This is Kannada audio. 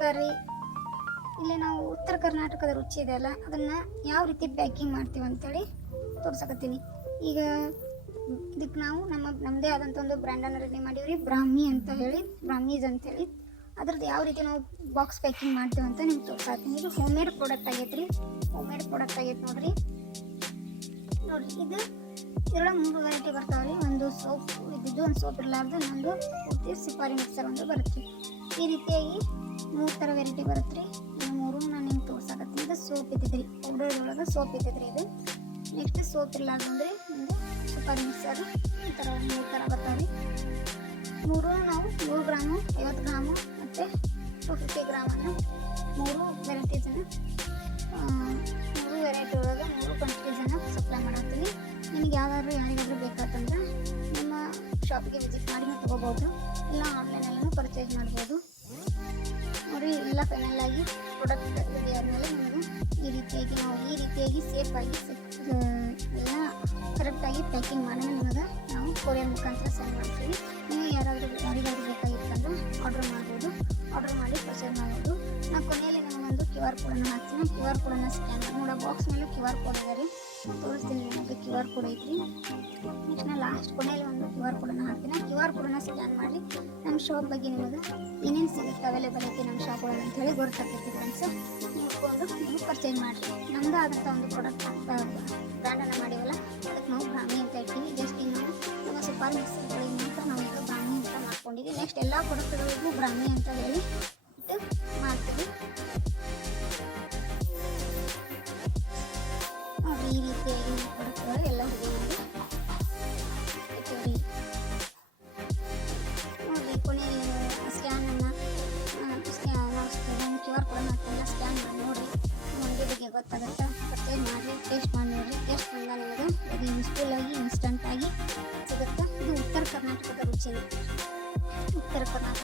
ನಮಸ್ಕಾರ ರೀ. ಇಲ್ಲಿ ನಾವು ಉತ್ತರ ಕರ್ನಾಟಕದ ರುಚಿ ಇದೆಯಲ್ಲ, ಅದನ್ನು ಯಾವ ರೀತಿ ಪ್ಯಾಕಿಂಗ್ ಮಾಡ್ತೀವಿ ಅಂತೇಳಿ ತೋರ್ಸಕತ್ತೀನಿ. ಈಗ ಇದಕ್ಕೆ ನಾವು ನಮ್ಮದೇ ಆದಂಥ ಒಂದು ಬ್ರ್ಯಾಂಡನ್ನು ರೆಡಿ ಮಾಡೀವ್ರಿ, ಬ್ರಾಹ್ಮಿ ಅಂತ ಹೇಳಿ, ಬ್ರಾಹ್ಮೀಸ್ ಅಂತೇಳಿ. ಅದ್ರದ್ದು ಯಾವ ರೀತಿ ನಾವು ಬಾಕ್ಸ್ ಪ್ಯಾಕಿಂಗ್ ಮಾಡ್ತೀವಿ ಅಂತ ನಿಮ್ಗೆ ತೋರ್ಸಾತೀನಿ. ಇದು ಹೋಮ್ ಮೇಡ್ ಪ್ರಾಡಕ್ಟ್ ಆಗೈತೆ ರೀ, ಹೋಮ್ ಮೇಡ್ ಪ್ರಾಡಕ್ಟ್ ಆಗೈತೆ ನೋಡ್ರಿ. ಇದರೊಳಗೆ 3 ವೆರೈಟಿ ಬರ್ತಾವ್ರಿ. ಒಂದು ಸೋಪ್ ಇದ್ದಿದ್ದು, ಒಂದು ಸೋಪ್ ಇರಲಾರ್ದು, ಇನ್ನೊಂದು ಪೂರ್ತಿ ಸಿಪಾರಿ ಮಿಕ್ಸರ್ ಒಂದು ಬರುತ್ತೆ. ಈ ರೀತಿಯಾಗಿ 3 ಥರ ವೆರೈಟಿ ಬರುತ್ತೆ ರೀ. ಇನ್ನು 3 ನಾನು ನಿಮ್ಗೆ ತೋರ್ಸಾಕತ್ತೀನಿ. ಇದು ಸೋಪ್ ಇದ್ದಿದ್ರಿ, ಪೌಡರ್ದೊಳಗೆ ಸೋಪ್ ಇದ್ದಿದ್ರಿ. ಇದು ನೆಕ್ಸ್ಟ್ ಸೋಪ್ ಇರಲಾರ್ದು ಅಂದರೆ ಒಂದು ಸಿಪಾರಿ ಮಿಕ್ಸರ್. ಈ ಥರ 3 ಥರ ಬರ್ತಾವ್ರಿ. 3 ನಾವು 100 ಗ್ರಾಮು, 50 ಗ್ರಾಮು ಮತ್ತು 250 ಗ್ರಾಮನ್ನು 3 ವೆರೈಟೀಸನ್ನು 3 ವೆರೈಟಿ ಒಳಗೆ 3 ಕ್ವಾಂಟಿಟೀಸನ್ನು ಸಪ್ಲೈ ಮಾಡತ್ತೀನಿ. ನಿಮಗೆ ಯಾರಿಗಾದ್ರೂ ಬೇಕಾತಂದ್ರೆ ನಿಮ್ಮ ಶಾಪಿಗೆ ವಿಸಿಟ್ ಮಾಡಿ ನೀವು ತೊಗೋಬೋದು, ಇಲ್ಲ ಆನ್ಲೈನಲ್ಲೂ ಪರ್ಚೇಸ್ ಮಾಡ್ಬೋದು ನೋಡಿ. ಎಲ್ಲ ಫೈನಲ್ ಆಗಿ ಪ್ರಾಡಕ್ಟ್ ರೆಡಿ ಆದಮೇಲೆ ನಿಮಗೆ ಈ ರೀತಿಯಾಗಿ ಸೇಫಾಗಿ ಎಲ್ಲ ಕರೆಕ್ಟಾಗಿ ಪ್ಯಾಕಿಂಗ್ ಮಾಡಿ ನಿಮಗೆ ನಾವು ಕೊರಿಯರ್ ಮುಖಾಂತರ ಸೆಂಡ್ ಮಾಡ್ತೀವಿ. ನೀವು ಯಾರಿಗಾದ್ರೂ ಬೇಕಾಗಿತ್ತಂದ್ರೆ ಆರ್ಡ್ರ್ ಮಾಡ್ಬೋದು, ಆರ್ಡ್ರ್ ಮಾಡಿ ಪರ್ಚೇಸ್ ಮಾಡ್ಬೋದು. ನಾನು ಕೊನೆಯಲ್ಲಿ ನಮಗೊಂದು QR ಕೋಡನ್ನು ಹಾಕ್ತೀನಿ. QR ಕೋಡನ್ನು ಸ್ಕ್ಯಾನ್ ಮಾಡಿ ನೋಡೋ ಬಾಕ್ಸ್ ಮೇಲೆ QR ಕೋಡ್ ಇದೆ ರೀ, ತೋರಿಸ್ತೀನಿ ನಿಮಗೆ. QR ಕೋಡ್ ಐತ್ರಿ. ನೆಕ್ಸ್ಟ್ ನಾನು ಲಾಸ್ಟ್ ಕೊನೆಯಲ್ಲಿ ಒಂದು QR ಕೋಡನ್ನು ಹಾಕ್ತೀನಿ. QR ಕೋಡನ್ನು ಸ್ಕ್ಯಾನ್ ಮಾಡಿ ನಮ್ಮ ಶಾಪ್ ಬಗ್ಗೆ ನಿಮಗೆ ಏನೇನು ಸಿಗುತ್ತೆ, ಅವೈಲೇಬಲ್ ಐತಿ ನಮ್ಮ ಶಾಪ್ ಒಳಗೆ ಅಂತೇಳಿ ಗೊತ್ತಾಗ್ತೈತಿ ಫ್ರೆಂಡ್ಸ್. ನೋಡ್ಕೊಂಡು ನೀವು ಪರ್ಚೇಸ್ ಮಾಡಿರಿ. ನಮ್ಮದು ಆದಂಥ ಒಂದು ಪ್ರಾಡಕ್ಟ್ ಬ್ರ್ಯಾಂಡನ್ನು ಮಾಡಿವಲ್ಲ, ಅದಕ್ಕೆ ನಾವು ಬ್ರಾಹ್ಮಿ ಅಂತ ಇರ್ತೀವಿ. ಜಸ್ಟ್ ಇನ್ನು ನಮ್ಮ ಸೂಪರ್ ಮಿಕ್ಸರ್ಗಳಿಗೆ ಮಾತ್ರ ನಾವು ಈಗ ಬ್ರಾಹ್ಮಿ ಅಂತ ಮಾಡ್ಕೊಂಡಿದ್ದೀವಿ. ನೆಕ್ಸ್ಟ್ ಎಲ್ಲ ಪ್ರಾಡಕ್ಟ್ಗಳಿಗೂ ಬ್ರಾಹ್ಮಿ ಅಂತ ಹೇಳಿ ಮಾಡ್ತೀವಿ. ನೋಡಿ ಈ ರೀತಿಯಾಗಿ ಪ್ರಾಡಕ್ಟ್ಗಳು ಎಲ್ಲ ರೆಡಿ ಮಾಡಿ ಇಟ್ಟಿವ್ರಿ. ನೋಡಿ ಕೊನೆಯಲ್ಲಿ ಸ್ಕ್ಯಾನನ್ನು QR ಕೋಡನ್ನು ಹಾಕ್ತಿಲ್ಲ, ಸ್ಕ್ಯಾನ್ ಮಾಡಿ ನೋಡಿರಿ. ನಿಮಗೆ ಬಗ್ಗೆ ಗೊತ್ತಾಗುತ್ತೆ. ಪರ್ಚೇಸ್ ಮಾಡಿರಿ, ಟೇಸ್ಟ್ ಮಾಡಿ ನೋಡಿರಿ. ಟೇಸ್ಟ್ ಬಂದ ನಿಮಗೆ ಇದು ಯೂಸ್ಫುಲ್ಲಾಗಿ ಇನ್ಸ್ಟಂಟಾಗಿ ಸಿಗುತ್ತೆ. ಇದು ಉತ್ತರ ಕರ್ನಾಟಕದ ರುಚಿ, ಉತ್ತರ ಕರ್ನಾಟಕ